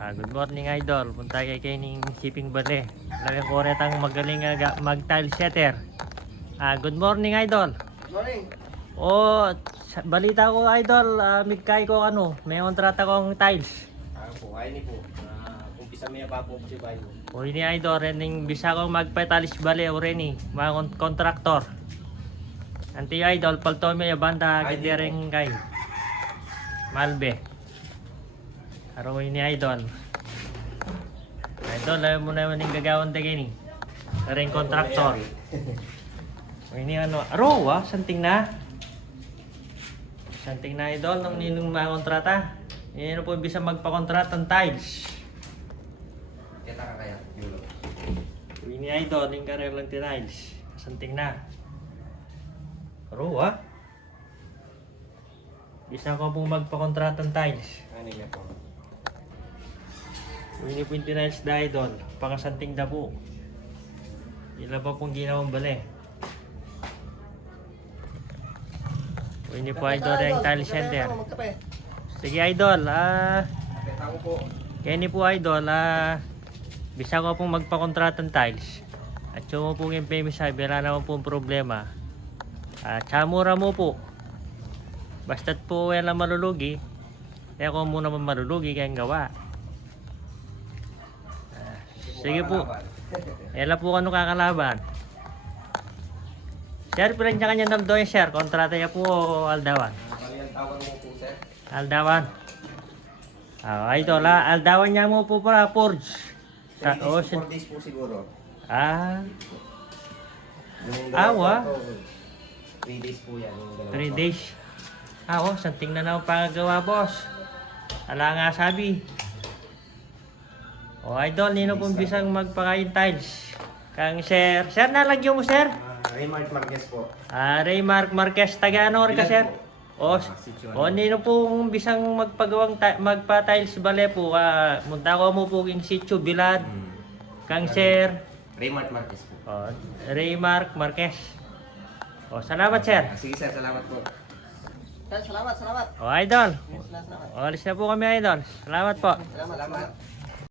Good morning idol. Punta kay Kening Shipping Bale. Lagyan ko rin ang magaling mag-tile setter. Good morning idol. Morning. Balita ko idol, midkay ko may kontrata kong tiles. Po, ay ni po. Umpisa may pa po si Bayo. Ini idol, rening bisa ko magpa-tiles bale o reni, mga kontraktor. Anti idol, palto may banda gidereng kay Malbe. Araw ini idol. Idol, alam mo na yung gagawin tayo ni. Kareng kontraktor. Ini araw santing na. Santing na idol, nang ninong mga kontrata. Yan po bisa magpa-kontrata ng tiles. Kita ka kaya? Ini idol, yung kareng lang tiles. Santing na. Araw bisa ko pong magpa-kontrata ng tiles. Ano nga po? Ini po yung tiles da idol. Pakasanting da po. Ila pa pong ginawang bale. Ini po idol yung tile center. Sige idol, Kita ko po. kaya ni po idol, bisa ko pong magpa-kontrata ng tiles. At yung po yung famous sabi, wala naman pong problema. Tsamura mo po. Basta't po wala malulugi, kaya ko muna malulugi kayang gawa. Sige po. Ela po kano kakalaban. Sir, pilang niya kanya nabdoy, sir. Kontrata niya po Aldawan. Kalian tawag mo po, sir. Aldawan. Idol, Aldawan niya mo po para Forge. 4 days po siguro. Awa. 3 days po yan. 3 days. Santing na na pagagawa, boss. Ala nga sabi. Idol, nino pong bisang magpakain tiles. Kang sir. Sir, nalagyo mo, sir? Raymart Marquez po. Raymark Marquez, taga ano ka, sir? Nino pong bisang magpa-tiles bale po. Munta ko mo po yung sitio, Bilad. Kang sir. Raymart Marquez po. Raymark Marquez. Salamat, sir. Sige, sir. Salamat po. Salamat. Idol. Salamat. Alis na po kami, idol. Salamat po. Salamat.